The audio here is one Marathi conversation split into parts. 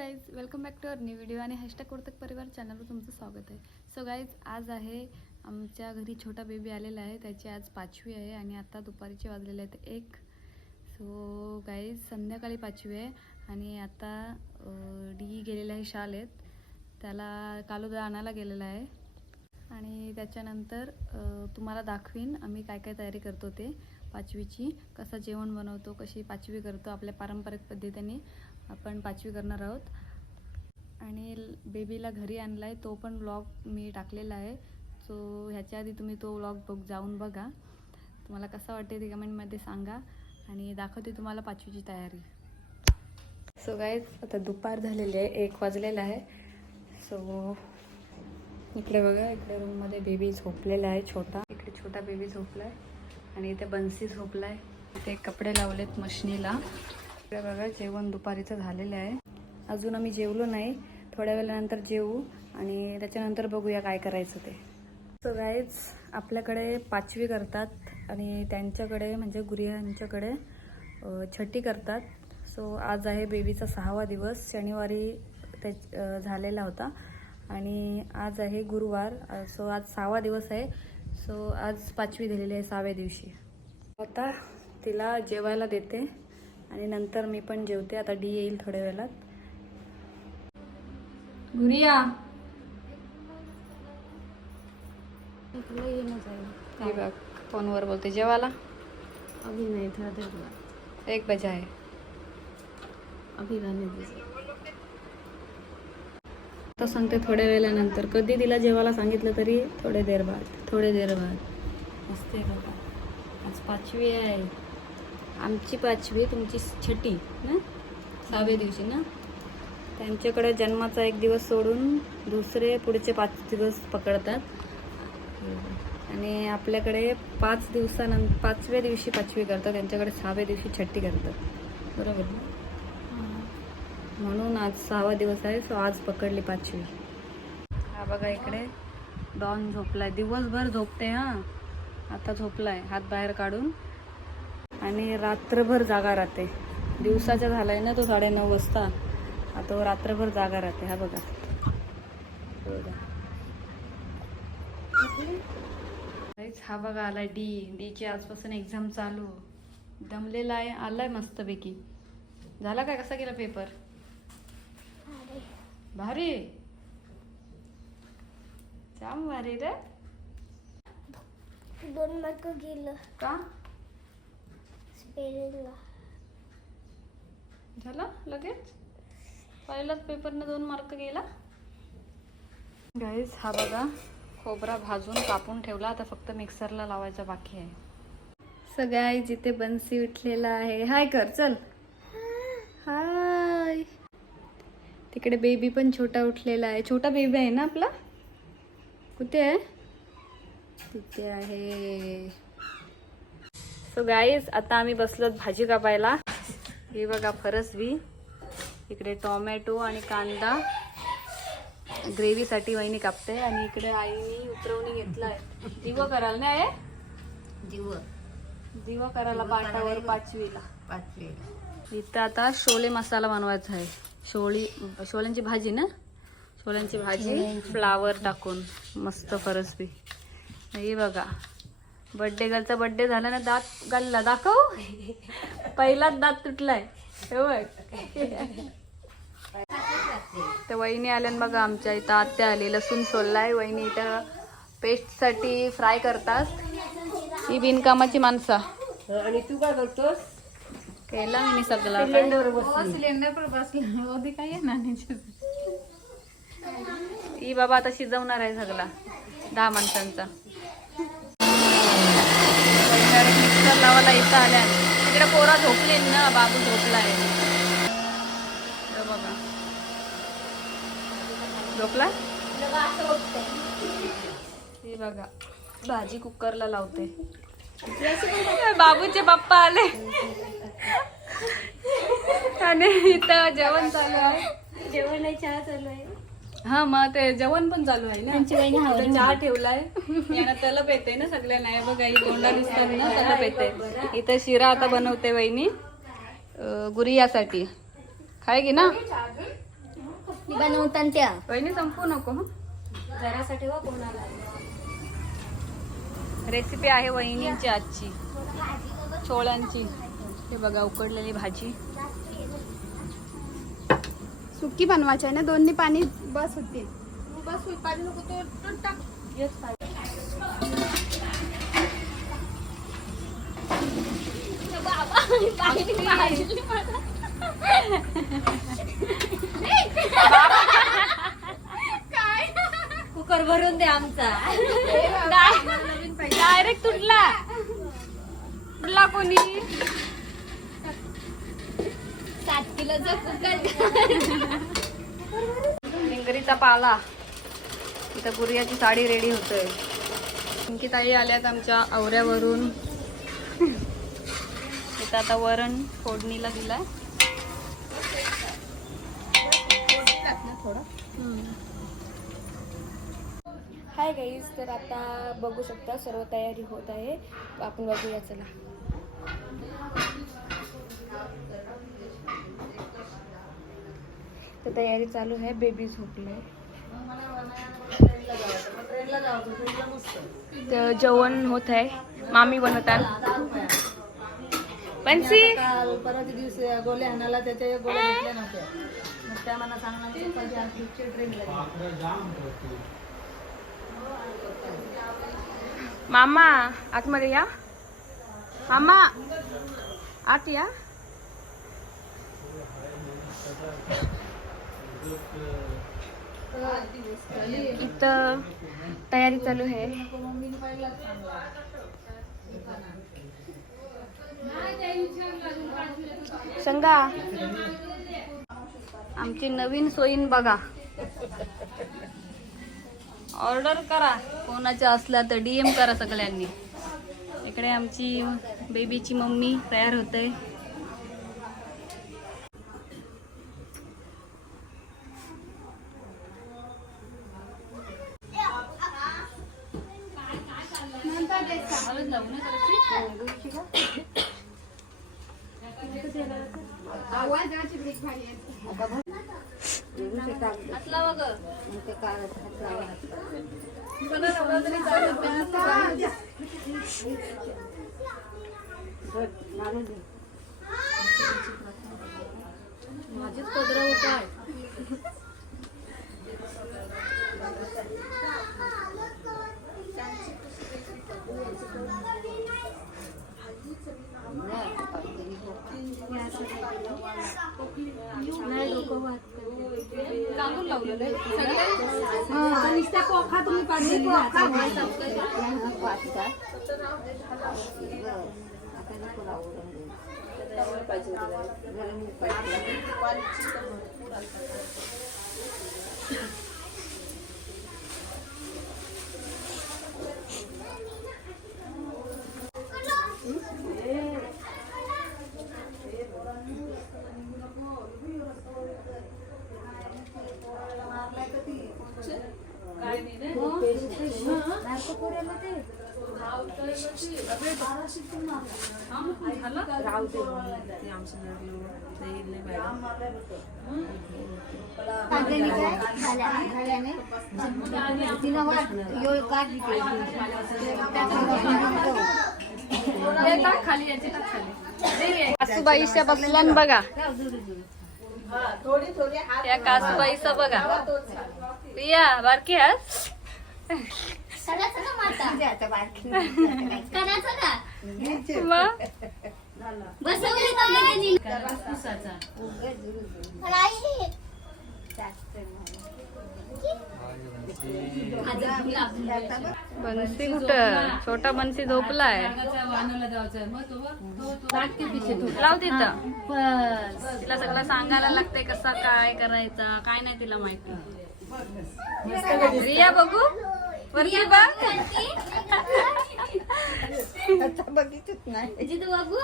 Guys welcome back to our new video आणि हॅशटॅग कोर्तक परिवार चॅनलवर तुमचं स्वागत आहे. सो गाईज आज आहे आमच्या घरी छोटा बेबी आलेला आहे त्याची आज पाचवी आहे आणि आता दुपारीचे वाजलेले आहेत एक. सो गाईज संध्याकाळी पाचवी आहे आणि आता डी गेलेले आहे शाळेत. त्याला कालोदा आणायला गेलेला आहे. आणि त्याच्यानंतर तुम्हाला दाखवीन आम्ही काय काय तयारी करतो ते पाचवीची कसं जेवण बनवतो कशी पाचवी करतो आपल्या पारंपरिक पद्धतीने. आपण पाचवी करणार आहोत. आणि बेबीला घरी आणला आहे तो पण ब्लॉग मी टाकलेला आहे. सो ह्याच्या आधी तुम्ही तो व्लॉग बघ जाऊन बघा. तुम्हाला कसं वाटते ते कमेंटमध्ये सांगा. आणि दाखवते तुम्हाला पाचवीची तयारी. सो गाईज आता दुपार झालेली आहे एक वाजलेला आहे. सो इकडे बघा इकडे रूममध्ये बेबी झोपलेला आहे छोटा. इकडे छोटा बेबी झोपला आहे आणि इथे बन्सी झोपला आहे इथे कपडे लावलेत मशनीला. बघा जेवण दुपारीचं झालेलं आहे. अजून आम्ही जेवलो नाही. थोड्या वेळानंतर जेवू आणि त्याच्यानंतर बघूया काय करायचं ते. सो गाईज आपल्याकडे पाचवी करतात आणि त्यांच्याकडे म्हणजे गुरियांच्याकडे छठी करतात. सो आज आहे बेबीचा सहावा दिवस. शनिवारी त्या झालेला होता. आणि आज आहे गुरुवार. सो आज सहावा दिवस आहे. सो आज पाचवी दिलेली आहे सहाव्या दिवशी. आता तिला जेवायला देते. आणि नंतर मी पण जेवते. आता डी येईल थोड्या वेळात. गुरिया. हे बघ फोनवर बोलते. जेवायला? अभी नहीं थोड़ा देर बाद एक बजा आहे. अभी रहने दीजिए आता सांगते थोड्या वेळानंतर. कधी तिला जेवायला सांगितलं तरी थोडे देर बाद थोडे देर बाद. आहे बघा. आज पाचवी आहे. आमची पाचवी तुमची छठी ना? सहाव्या दिवशी ना? त्यांच्याकडे जन्माचा एक दिवस सोडून दुसरे पुढचे पाच दिवस पकडतात. आणि आपल्याकडे पाच दिवसानंतर पाचव्या दिवशी पाचवी करतात त्यांच्याकडे सहाव्या दिवशी छठी करतात. बरोबर? म्हणून आज सहावा दिवस आहे सो आज पकडली पाचवी. हा बघा इकडे डॉन झोपलाय. दिवसभर झोपते हा. आता झोपलाय हात बाहेर काढून. आणि रात्रभर जागा राहते. दिवसाच्या झालाय ना तो साडे नऊ वाजता. आता तो रात्रभर जागा राहते हा बघा. हे हा बघा आलाय डी. डीची आजपासून एक्झाम चालू. दमलेला आहे आलाय मस्तपैकी. झाला काय कसा गेला पेपर भारी. जाम भारी रे. दोन मार्क गेलं. का? झालं लगेच? पहिलाच पेपरनं दोन मार्क गेला? गाईज हा बघा खोबरा भाजून कापून ठेवला आता फक्त मिक्सरला लावायचा बाकी आहे. सगळ्या जिथे बन्सी उठलेला आहे. हाय कर चल. हाय तिकडे बेबी पण छोटा उठलेला आहे. छोटा बेबी आहे ना आपला? कुठे आहे? तिथे आहे. सो गाईज आता आम्ही बसलोत भाजी कापायला. ही बघा फरसबी इकडे टोमॅटो आणि कांदा. ग्रेव्हीसाठी वहिनी कापते आणि इकडे आईनी उतरवणी घेतलाय. दिव करायला नाही आहे दिव. दिव करायला पाटावर पाचवीला. पाचवी इथं आता शोले मसाला बनवायचा आहे. शोळी शोल्यांची भाजी ना? शोल्यांची भाजी फ्लावर टाकून मस्त फरसबी. ही बघा. बड्डे गर्लचा बड्डे झाला ना दात गालला. दाखव. पहिलाच दात तुटलाय. हे बघ. तर वहिनी आल्यान बघा आमच्या इथं आत्या आली. लसूण सोललाय. वहिनी इथं पेस्टसाठी फ्राय करतात. ही बिनकामाची माणसा. आणि तू काय करतोस? केला मी सगळा. सिलेंडर बसली. पर बसला. काय ही बाबा आता शिजवणार आहे सगळा. दहा माणसांचा. मिक्सर लावायला इथं आल्या. तिकडे पोरा झोपले ना बाबू झोपला आहे बघा. झोपला? हे बघा. भाजी कुकरला लावते. बाबूचे पप्पा आले. आणि इथं जेवण चालू आहे. जेवण आहे चहा चालू आहे. हा मग ते जेवण पण चालू आहे ना. आमची वहिनी हावर इथं चहा ठेवलाय. यानं तलप येते ना सगळ्यांना. हे बघा ही तोंडा दिसतात ना तलप येते इथं शिरा आता बनवते वहिनी अं, गुरियासाठी. खाय की ना? बनवतात त्या. वहिनी संपू नको हं जरासा ठेवा कोणाला. रेसिपी आहे वहिनींची आजची. छोळ्यांची हे बघा उकडलेली भाजी. सुकी बनवायची आहे ना दोन्ही पाणी बस होते बस होईल पाणी नको तो तो टाक. कुकर भरून दे आमचा. डायरेक्ट तुटला. तुटला कोणी? सात किलोचा कुकर. लिंगरीचा पाला. इथं गुरियाची साडी रेडी होतोय. ताई आल्यात आमच्या आवऱ्यावरून. इथं आता वरण फोडणीला दिलाय. हाय गाईज तर आता बघू शकता सर्व तयारी होत आहे. आपण बघूया चला. तर तयारी चालू आहे बेबी झोपले. तर जेवण होत आहे मामी बनवतात पंची परत दिवशी गोले आणायला त्याच्या गोल्या घेतल्या नव्हत्या मग त्या मला सांगणार मामा आतमध्ये या. मामा आत या. इथं तयारी चालू आहे. संगा आमची नवीन सोयीन बघा. ऑर्डर करा. कोणाच्या असला तर डीएम करा सगळ्यांनी. इकडे आमची बेबीची मम्मी तयार होते आवाजाची ब्रेक भारी आहे असला बघ माझीच पदरा होत. आहे Terima kasih. कासूबाईच्या बसल्यान बघा. त्या कासूबाईचं बघा. प्रिया बारकी आज करायचं का माता करायचं का? मग? बसवली. बनसी कुठं? छोटा बनसी झोपलाय. लाव तिथं. तिला सगळं सांगायला लागतंय कसं काय करायचं काय नाही तिला माहिती. रिया बघू? वरती बघ. बघितच नाही. जिथं बघू.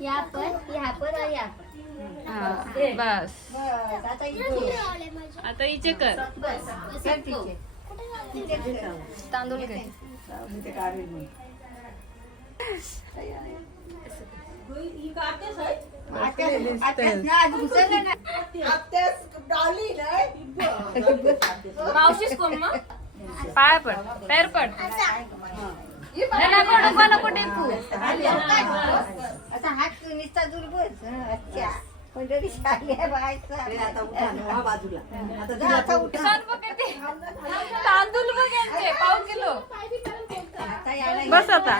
यहाँ पर हा, बस. आता आता इचे कर. तांदूळ घे. मावशीच कोण मग पाय पड पैर पड. नको नको नको टेकू. आता हात नुसता दुर्बळ अच्छा. बाजूला. आता उठा. बघ किती. तांदूळ बघ यांचे पाव किलो. बस आता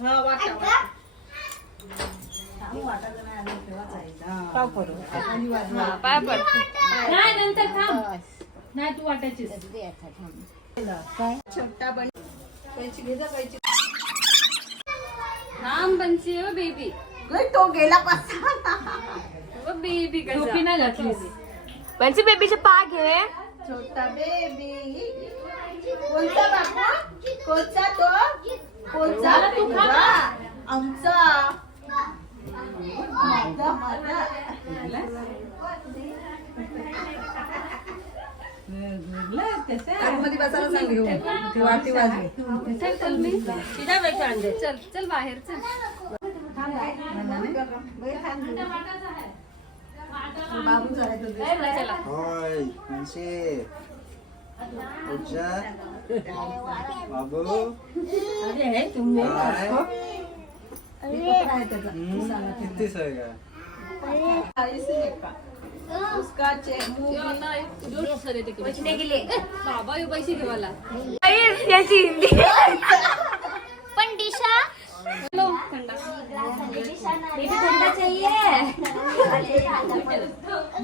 हा वाटा वाटा. आम्ही वाटायला नाही आलो तेव्हाच आहे. पाव पडू आणि हा, पाय पड नाही नंतर थांब नाही तू वाटायचीस छोटा बन पैसे घे जा पैसे थांब बनशी ओ बेबी नाही, तो गेला पासा ओ बेबी टोपी नाही घातलीस बनशी बेबीचे पा घे छोटा बेबी कोणता बाबा कोणता तो कोणता तू खा माझा माझा मध्ये बसायला सांग घेऊ. ती वाटी वाजवी चल चल मी चल चल बाहेर चल. बाबू. काय? त्याचा हम्म, किती पैसे बाबा पैसे घे मला पण दिशा? लो, थंडा. थंडा चाहिए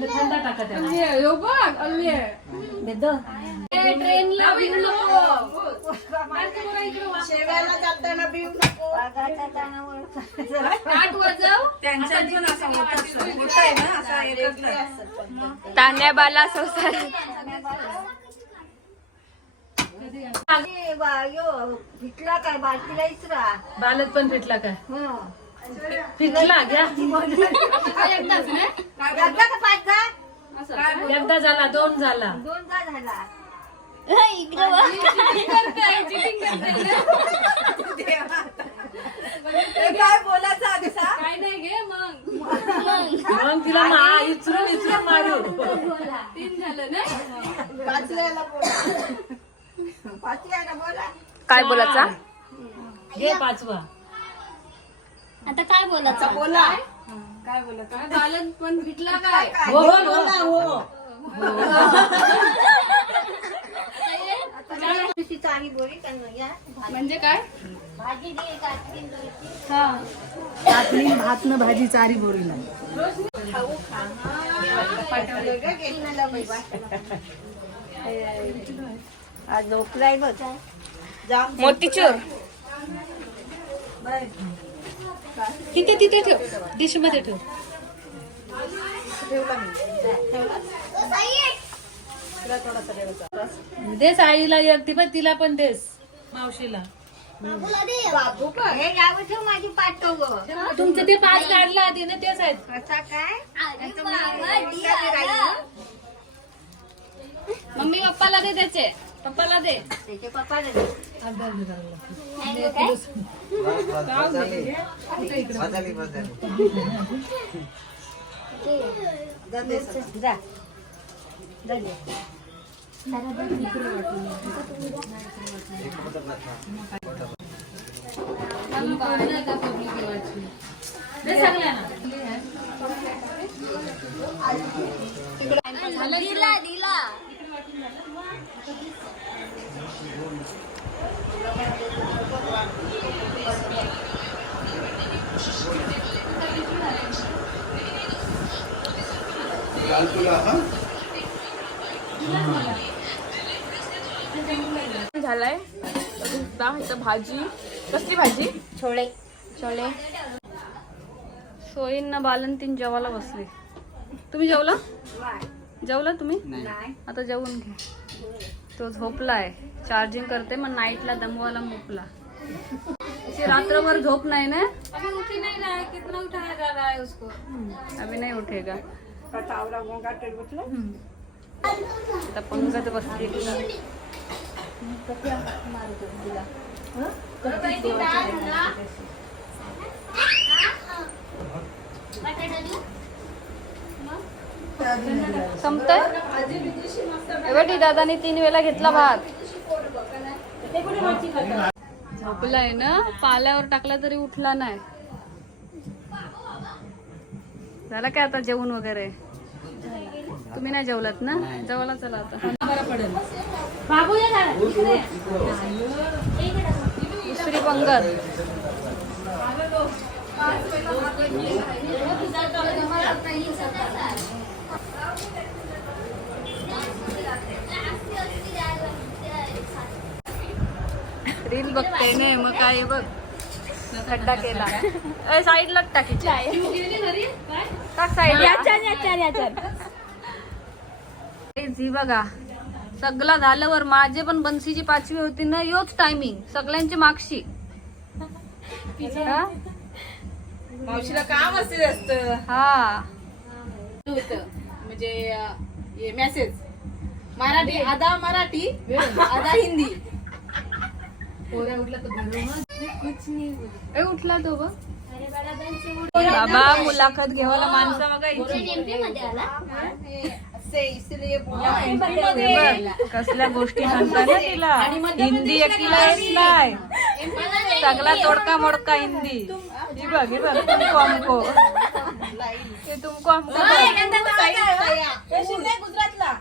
थंडा टाका त्याला. ये, यो बघ ट्रेनला शेव्याला जाताना भिऊ नको. वाजव तान्याबाला संसार फिटला काय? बाटलीला इचरा. बालत पण फिटला काय? हं. फिटला घ्या. एकदा का पाच जा? एकदा झाला दोन झाला. दोनदा झाला. काय बोलायचं आधी सांग काय नाही घे मग. मग. तिला मा इचरून इचरून मारू. तीन झालं ना? वाचल्याला बोला. पाचवी आहे ना बोला. काय बोलायचा? घे पाचवा. आता काय बोलायचं? बोला. काय? बालन पण भेटला काय हो हो बोला हो तुझी चांगली बोली का नाही, या? म्हणजे काय? भाजी. हा भात न भाजी चारी बोरीला आज झोपलाय बघ. जाम मोतीचूर तिथे तिथे ठेव. डिशमध्ये ठेव. ठेवला मी. तुला थोडासा ठेवायचा देस आईला एक ती पण तिला पण देस. मावशीला. बाबू का हे गाव ठेव माझी तुमचं ते पाच काढला आधी ना तेच आहेत. काय? मम्मी पप्पाला दे त्याचे. पप्पाला दे. त्याचे पप्पा दे. जा. दे. दे सगळ्यांना दिला दिला झालाय. इथं भाजी. कसली भाजी? छोळे चले सोयीन ना बालन तीन जेवायला बसले. तुम्ही जेवला? जेवला तुम्ही? नाही. आता जेवून घे तो झोपलाय. चार्जिंग करते मग नाईटला दमवायला मोकला. इसे रात्रभर झोप नाही ना? अभी उठी नहीं रहा है कितना उठाया जा रहा है उसको अभी नहीं उठेगा. आता पंगत बसते संपतय? बेटी तीन वेळा घेतला भात. झोपलाय ना? पाल्यावर टाकला तरी उठला नाही. झाला काय आता जेवण वगैरे? तुम्ही नाही जेवलात ना? जेवायला चला आता. दुसरी पंगत रील बघते नाही मग काय बघ. खड्डा केला. ए साईडला. टाकीची टाक साईड ही बघा सगळं झाल्यावर माझे पण बन्सीची पाचवी होती ना योच टायमिंग सगळ्यांची मागशी. हा? मावशीला काम असते. जास्त हा. होतं. म्हणजे मेसेज मराठी आधा मराठी आधा हिंदी. ए उठला तो बघ. बाबा मुलाखत घेवायला माणसं बघा. से इसलिए बोला हे बघ, कसल्या गोष्टी सांगता ना तिला? हिंदी एकटीला येत नाही. सगळा तोडका मोडका हिंदी. ही बघ ही बघ तुमको हमको हे तुमको हमको गुजरातला.